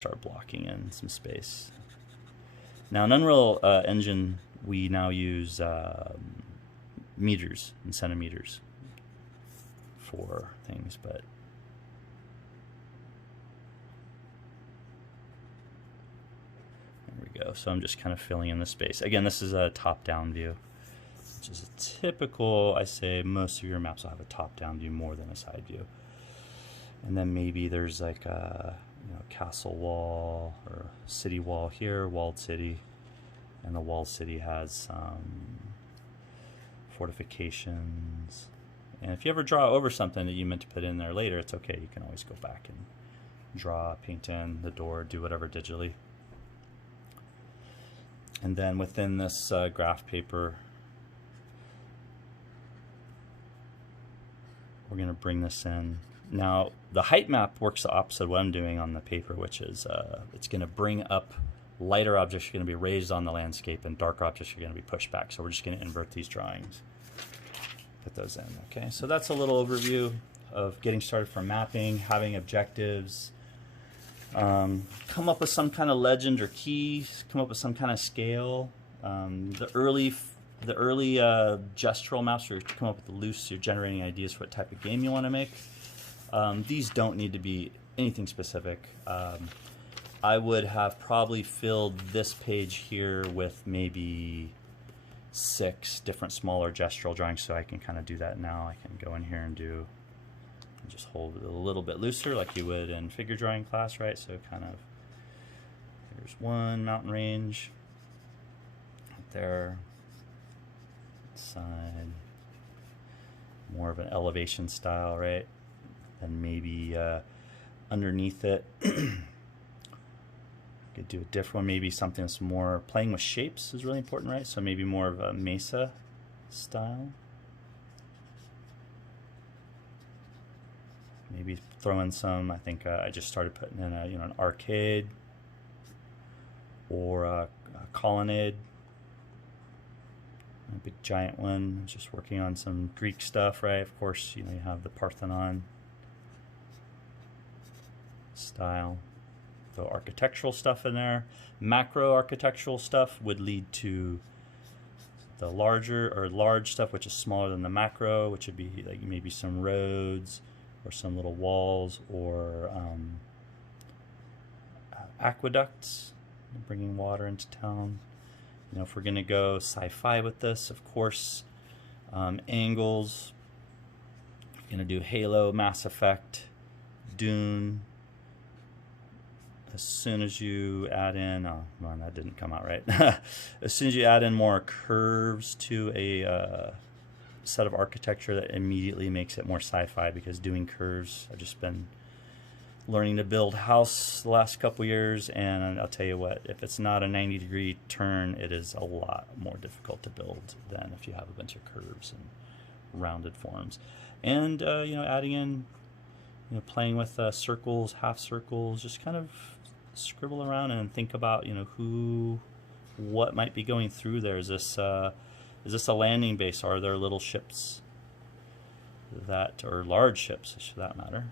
start blocking in some space. Now in Unreal Engine, we now use meters and centimeters for things, but there we go. So I'm just kind of filling in the space. Again, this is a top-down view, which is a typical, I say most of your maps will have a top-down view more than a side view. And then maybe there's like a castle wall or city wall here, walled city, and the walled city has some fortifications. And if you ever draw over something that you meant to put in there later, it's okay. You can always go back and draw, paint in the door, do whatever digitally. And then within this graph paper, we're going to bring this in. Now, the height map works the opposite of what I'm doing on the paper, which is it's going to bring up lighter objects are going to be raised on the landscape and dark objects are going to be pushed back. So we're just going to invert these drawings. Put those in. Okay, so that's a little overview of getting started for mapping, having objectives, come up with some kind of legend or key, come up with some kind of scale. The early gestural maps where you come up with the loose, you're generating ideas for what type of game you want to make. These don't need to be anything specific. I would have probably filled this page here with maybe 6 different smaller gestural drawings, so I can kind of do that now. I can go in here and just hold it a little bit looser like you would in figure drawing class, right? So kind of, here's one mountain range right there, side, more of an elevation style, right? And maybe underneath it, could do a different one, maybe something that's more playing with shapes is really important, right? So maybe more of a mesa style. Maybe throw in some, I think I just started putting in an arcade or a colonnade, a big giant one. Just working on some Greek stuff, right? Of course, you have the Parthenon style. So architectural stuff in there. Macro architectural stuff would lead to the large stuff, which is smaller than the macro, which would be like maybe some roads or some little walls or aqueducts, bringing water into town. If we're gonna go sci-fi with this, of course, angles. We're gonna do Halo, Mass Effect, Dune. As soon as you add in, oh man, that didn't come out right. As soon as you add in more curves to a set of architecture, that immediately makes it more sci-fi, because doing curves, I've just been learning to build house the last couple years, and I'll tell you what, if it's not a 90-degree turn, it is a lot more difficult to build than if you have a bunch of curves and rounded forms. And adding in, playing with circles, half circles, just kind of scribble around and think about what might be going through there. Is this a landing base? Are there little ships or large ships for that matter?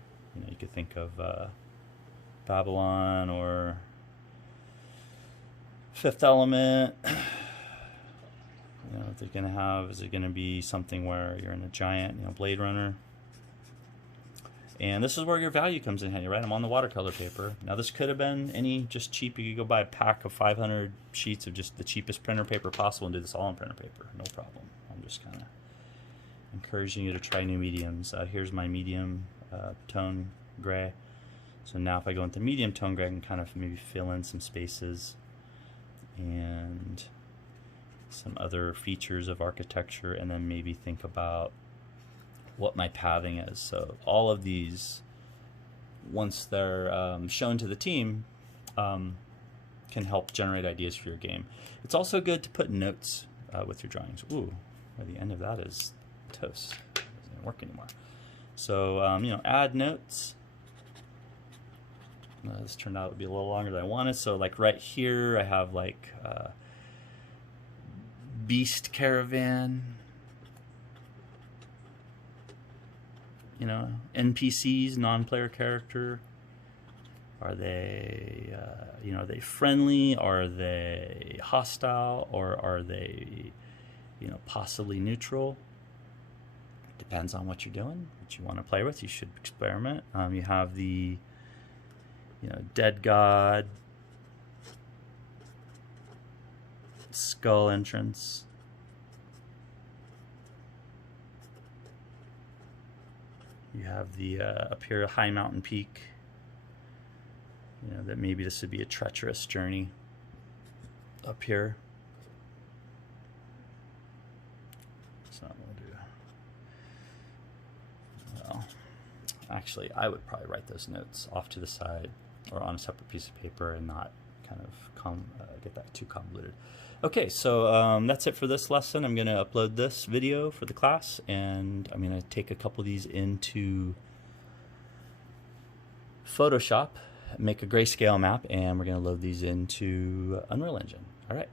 You could think of Babylon or Fifth Element. If they're gonna have, is it gonna be something where you're in a giant, Blade Runner? And this is where your value comes in handy, right? I'm on the watercolor paper. Now this could have been just cheap. You could go buy a pack of 500 sheets of just the cheapest printer paper possible and do this all on printer paper, no problem. I'm just kind of encouraging you to try new mediums. Here's my medium tone gray. So now if I go into medium tone gray, I can kind of maybe fill in some spaces and some other features of architecture, and then maybe think about what my pathing is. So all of these, once they're shown to the team, can help generate ideas for your game. It's also good to put notes with your drawings. Ooh, the end of that is toast. It doesn't work anymore. So add notes. This turned out to be a little longer than I wanted. So like right here, I have like Beast Caravan. NPCs, non-player character. Are they, are they friendly? Are they hostile? Or are they, possibly neutral? Depends on what you're doing, what you want to play with. You should experiment. You have the, Dead God, Skull Entrance. You have the up here, High Mountain Peak. That maybe this would be a treacherous journey up here. So we'll do. Well, actually, I would probably write those notes off to the side or on a separate piece of paper and not kind of get that too convoluted. Okay, so that's it for this lesson. I'm going to upload this video for the class, and I'm going to take a couple of these into Photoshop, make a grayscale map, and we're going to load these into Unreal Engine. All right.